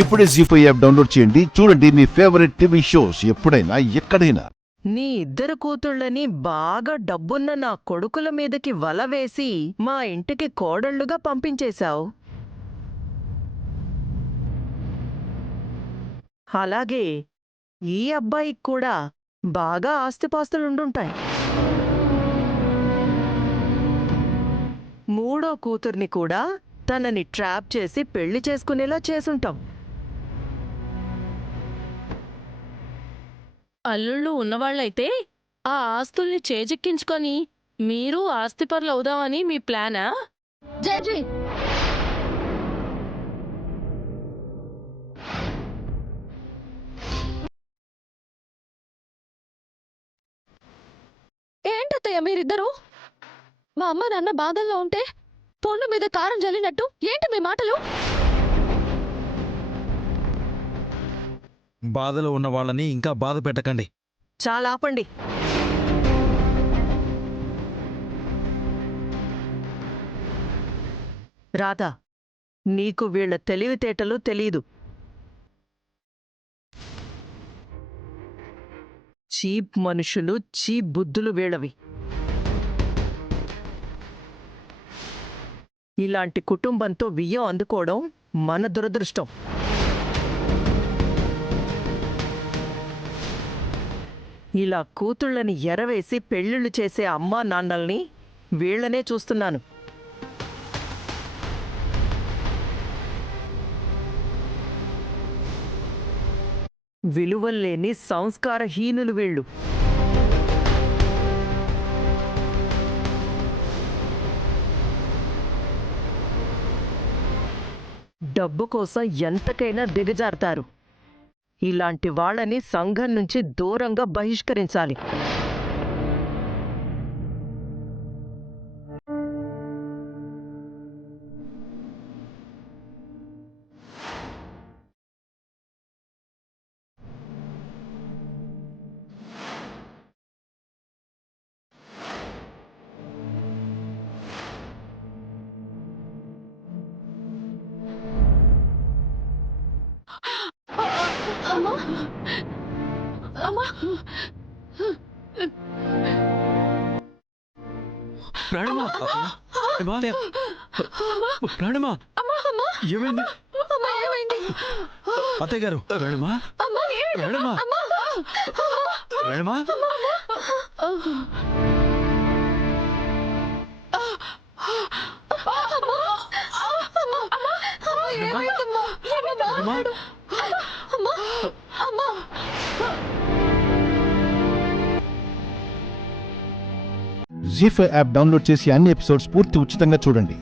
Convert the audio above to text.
ఇప్పుడే జీ5 app download చేయండి. చూడండి మీ ఫేవరెట్ టీవీ షోస్ ఎప్పుడైనా ఎక్కడైనా. నీ ఇద్దరు కూతుళ్ళని బాగా డబ్బున్న నా కొడుకుల మీదకి వల వేసి మా ఇంటికి కోడళ్లుగా పంపించేశావు. అలాగే ఈ అబ్బాయికి కూడా బాగా ఆస్తిపాస్తులుండుంటాయి. మూడో కూతుర్ని కూడా తనని ట్రాప్ చేసి పెళ్లి చేసుకునేలా చేసుంటాం. అల్లుళ్ళు ఉన్నవాళ్ళైతే ఆ ఆస్తుల్ని చేజిక్కించుకొని మీరు ఆస్తిపరులు అవుదామని మీ ప్లానా? జై జై ఏంటత్తయ్య మీరిద్దరూ? మా అమ్మ నాన్న బాధల్లో ఉంటే పొన్ను మీద కారం జల్లినట్టు ఏంటి మీ మాటలు? బాధలో ఉన్న వాళ్ళని ఇంకా బాధ పెట్టకండి. చాలా ఆపండి. రాధా, నీకు వీళ్ళ తెలివితేటలు తెలీదు. చీప్ మనుషులు, చీప్ బుద్ధులు వీళ్ళవి. ఇలాంటి కుటుంబంతో వియ్యం అందుకోవడం మన దురదృష్టం. ఇలా కూతుళ్ళని ఎరవేసి పెళ్ళిళ్ళు చేసే అమ్మా నాన్నల్ని వీళ్లనే చూస్తున్నాను. విలువల్లేని సంస్కారహీనులు వీళ్ళు. డబ్బు కోసం ఎంతకైనా దిగజారుతారు. ఇలాంటి వాళ్ళని సంఘం నుంచి దూరంగా బహిష్కరించాలి. అమ్మా అమ్మా రాణిమా, రాణిమా, ఏమైంది? అమ్మా ఏమైంది? అత్తయ్య గారు, రాణిమా, అమ్మా రాణిమా, రాణిమా, జీ5 యాప్ డౌన్లోడ్ చేసి అన్ని ఎపిసోడ్స్ పూర్తి ఉచితంగా చూడండి.